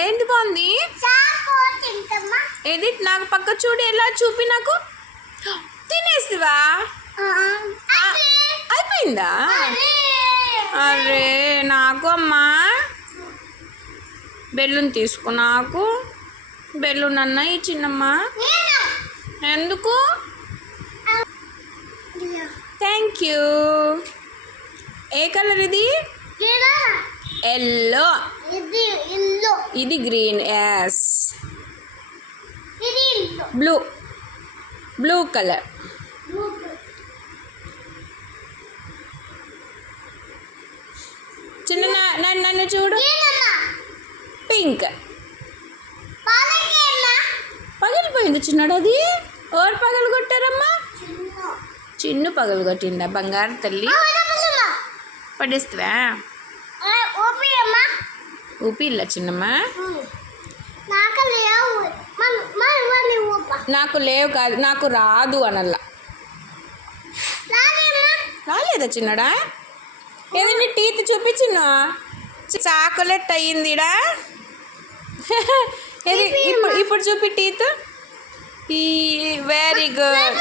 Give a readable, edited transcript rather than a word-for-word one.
ఏంటి బాగుంది ఏది నాకు పక్క చూడు ఎలా చూపి నాకు తినేసివా అయిపోయిందా అరే నాకు అమ్మా బెలూన్ తీసుకు నాకు బెలూన్ అన్న ఇచ్చినమ్మా ఎందుకు థ్యాంక్ యూ ఏ కలర్ ఇది ఎల్లో ఇది green yes blue blue colour చిన్న నన్ను చూడు పింక్ పగిలిపోయింది చిన్నడు అది ఎవరు పగలు కొట్టారమ్మా చిన్ను పగలు కొట్టిందా బంగారు తల్లి పడేస్తావా ఊపి ఇలా చిన్నమ్మా నాకు లేవు కాదు నాకు రాదు అనల్లా రాలేదా చిన్నడా ఏదండి టీత్ చూపించిన చాక్లెట్ అయ్యిందిడా ఏది ఇప్పుడు చూపి టీత్ ఈ వెరీ గుడ్